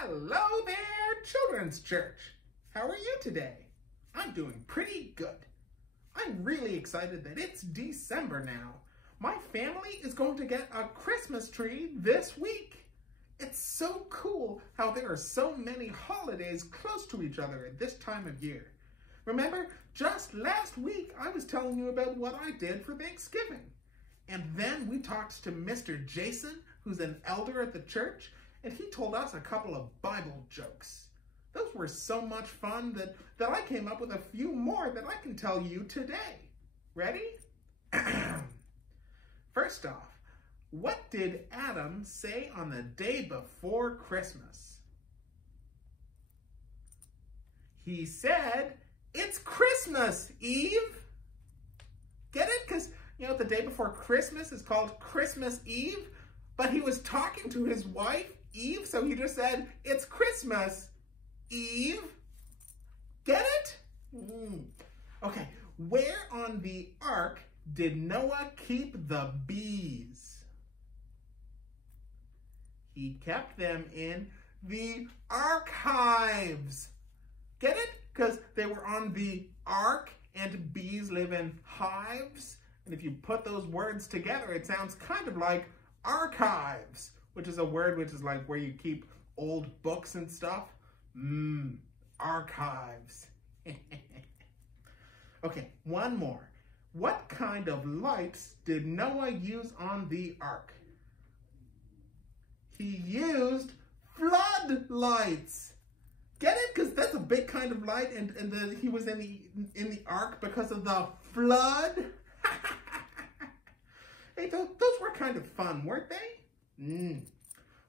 Hello there, Children's Church. How are you today? I'm doing pretty good. I'm really excited that it's December now. My family is going to get a Christmas tree this week. It's so cool how there are so many holidays close to each other at this time of year. Remember, just last week I was telling you about what I did for Thanksgiving. And then we talked to Mr. Jason, who's an elder at the church, and he told us a couple of Bible jokes. Those were so much fun that I came up with a few more that I can tell you today. Ready? First off, what did Adam say on the day before Christmas? He said, "It's Christmas, Eve." Get it? Because, you know, the day before Christmas is called Christmas Eve, but he was talking to his wife, Eve, so he just said, "It's Christmas, Eve." Get it? Okay, where on the ark did Noah keep the bees? He kept them in the archives. Get it? Because they were on the ark and bees live in hives. And if you put those words together, it sounds kind of like archives, which is a word which is like where you keep old books and stuff. Archives. Okay, one more. What kind of lights did Noah use on the ark? He used floodlights. Get it? Because that's a big kind of light, and he was in the ark because of the flood. Hey, those were kind of fun, weren't they?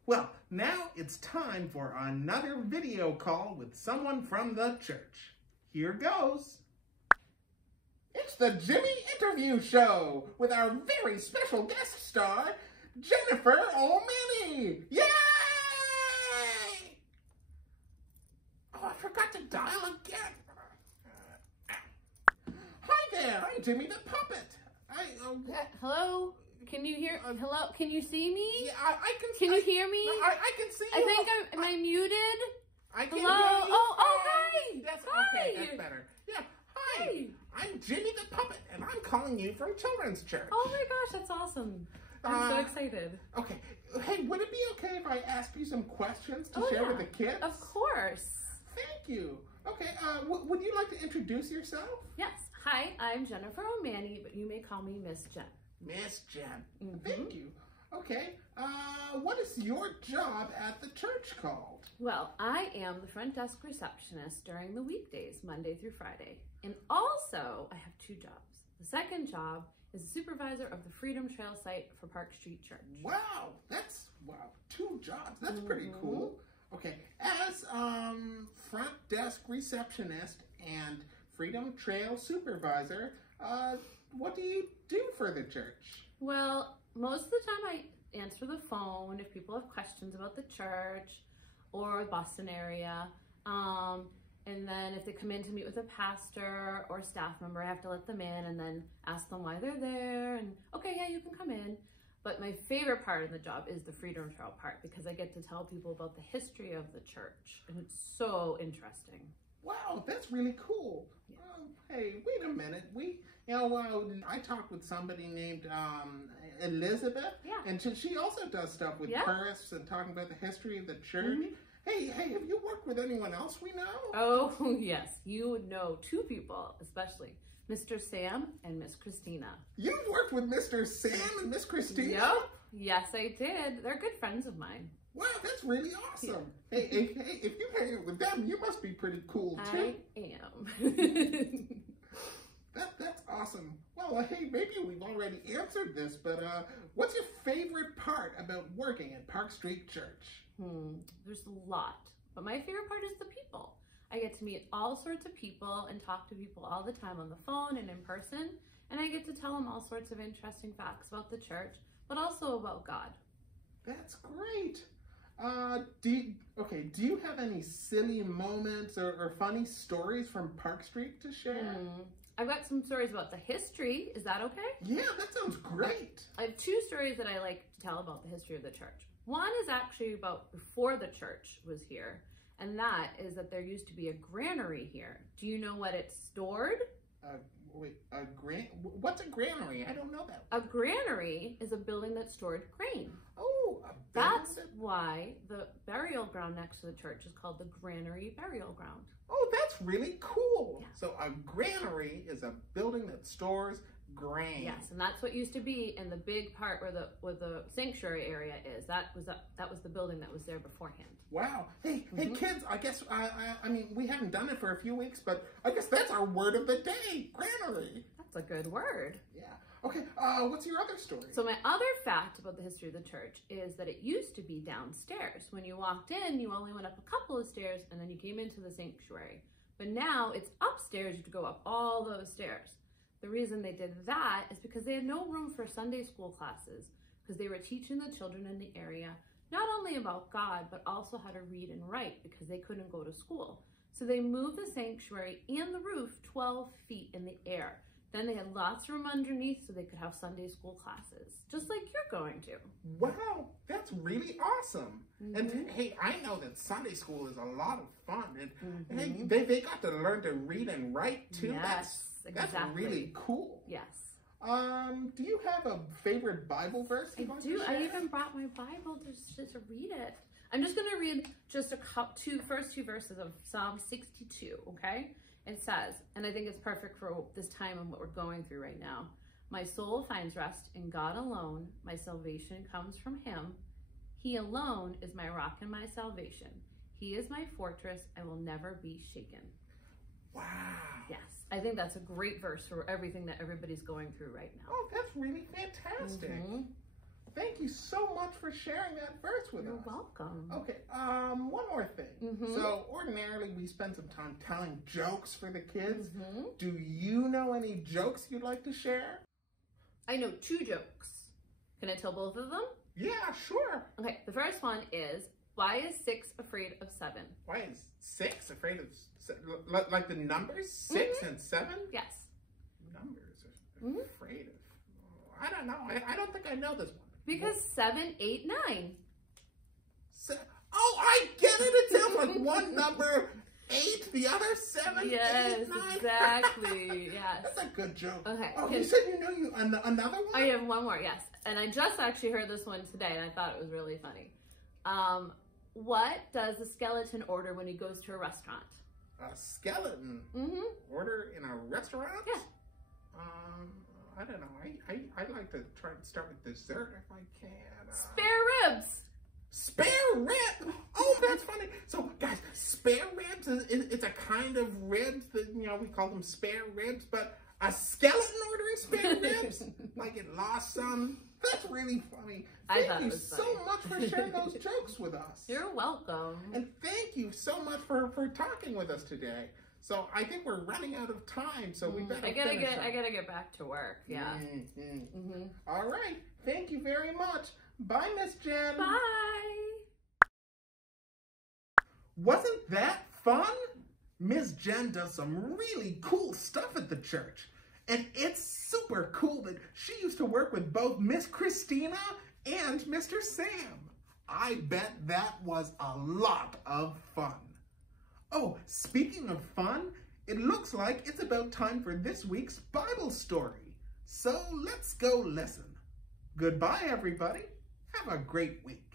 Well, now it's time for another video call with someone from the church. Here goes. It's the Jimmy Interview Show with our very special guest star, Jennifer O'Many. Yay! Oh, I forgot to dial again. Hi there, I'm Jimmy the Puppet. Hello? Can you hear? Hello? Can you see me? Yeah, I can. Can you hear me? I can see you. I think am I muted? I can Hello? hear you. Oh, hi. That's Hi. okay. That's better. Yeah. Hi. I'm Jimmy the Puppet, and I'm calling you from Children's Church. Oh my gosh, that's awesome. I'm so excited. Okay. Hey, would it be okay if I asked you some questions to share with the kids? Of course. Thank you. Okay. Would you like to introduce yourself? Yes. Hi, I'm Jennifer O'Many, but you may call me Miss Jen. Miss Jen. Thank you. Okay. What is your job at the church called? Well, I am the front desk receptionist during the weekdays, Monday through Friday. And also, I have two jobs. The second job is the supervisor of the Freedom Trail site for Park Street Church. Wow, two jobs. That's pretty cool. Okay, as front desk receptionist and Freedom Trail supervisor, what do you do for the church? Well, most of the time I answer the phone if people have questions about the church or the Boston area. And then if they come in to meet with a pastor or staff member, I have to let them in and then ask them why they're there. And okay, yeah, you can come in. But my favorite part of the job is the Freedom Trail part because I get to tell people about the history of the church. And it's so interesting. Wow, that's really cool. Yeah. Hey, wait a minute. I talked with somebody named Elizabeth. Yeah. And she also does stuff with tourists and talking about the history of the church. Hey, have you worked with anyone else we know? Oh, yes. You would know two people, especially Mr. Sam and Miss Christina. You've worked with Mr. Sam and Miss Christina? Yep. Yes, I did. They're good friends of mine. Wow, that's really awesome. Yeah. Hey, if you hang out with them, you must be pretty cool, too. I am. That's awesome. Well, hey, maybe we've already answered this, but what's your favorite part about working at Park Street Church? There's a lot, but my favorite part is the people. I get to meet all sorts of people and talk to people all the time on the phone and in person, and I get to tell them all sorts of interesting facts about the church, but also about God. That's great. Do you have any silly moments or funny stories from Park Street to share? I've got some stories about the history. Is that okay? Yeah, that sounds great. I have two stories that I like to tell about the history of the church. One is actually about before the church was here, and that is that there used to be a granary here. Do you know what it stored? What's a granary? I don't know that. A granary is a building that stored grain. Oh, that's why the burial ground next to the church is called the Granary Burial Ground. Oh, that's really cool. Yeah. So a granary is a building that stores grain. Yes, and that's what used to be in the big part where the sanctuary area is. That was the building that was there beforehand. Wow. Hey, kids, I guess, I mean, we haven't done it for a few weeks, but I guess that's our word of the day, granary. That's a good word. Yeah. Okay, what's your other story? So my other fact about the history of the church is that it used to be downstairs. When you walked in, you only went up a couple of stairs and then you came into the sanctuary. But now it's upstairs, you have to go up all those stairs. The reason they did that is because they had no room for Sunday school classes, because they were teaching the children in the area not only about God, but also how to read and write, because they couldn't go to school. So they moved the sanctuary and the roof 12 feet in the air. Then they had lots of room underneath so they could have Sunday school classes, just like you're going to. Wow, that's really awesome. And hey, I know that Sunday school is a lot of fun. And hey, they got to learn to read and write too. Yes, that's really cool. Yes. Do you have a favorite Bible verse? I do. I even brought my Bible to read it. I'm just going to read just first two verses of Psalm 62, okay? It says, and I think it's perfect for this time and what we're going through right now. My soul finds rest in God alone. My salvation comes from him. He alone is my rock and my salvation. He is my fortress. I will never be shaken. Wow. Yes. I think that's a great verse for everything that everybody's going through right now. Oh, that's really fantastic. Thank you so much for sharing that verse with us. You're welcome. Okay, one more thing. So ordinarily we spend some time telling jokes for the kids. Do you know any jokes you'd like to share? I know 2 jokes. Can I tell both of them? Yeah, sure. Okay, the first one is, why is 6 afraid of 7? Why is 6 afraid of 7? Like the numbers 6 and 7? Yes. Numbers are afraid of. I don't know. I don't think I know this one. Because 7, 8, 9. Oh, I get it. It sounds like one number 8, the other 7. Yes, 8, 9. Exactly. Yes. That's a good joke. Okay. Oh, you said you know another one? I have one more. Yes, and I just actually heard this one today, and I thought it was really funny. What does a skeleton order when he goes to a restaurant? A skeleton order in a restaurant? Yeah. I don't know. I'd like to try to start with dessert if I can. Spare ribs. Spare rib? Oh, that's funny. So, guys, spare ribs it's a kind of ribs that, we call them spare ribs, but a skeleton ordering spare ribs? Like it lost some? That's really funny. Thank you so much for sharing those jokes with us. You're welcome. And thank you so much for talking with us today. So I think we're running out of time, so we better finish up. I gotta get back to work. Yeah. All right. Thank you very much. Bye, Miss Jen. Bye. Wasn't that fun? Miss Jen does some really cool stuff at the church. And it's super cool that she used to work with both Miss Christina and Mr. Sam. I bet that was a lot of fun. Oh, speaking of fun, it looks like it's about time for this week's Bible story. So let's go listen. Goodbye, everybody. Have a great week.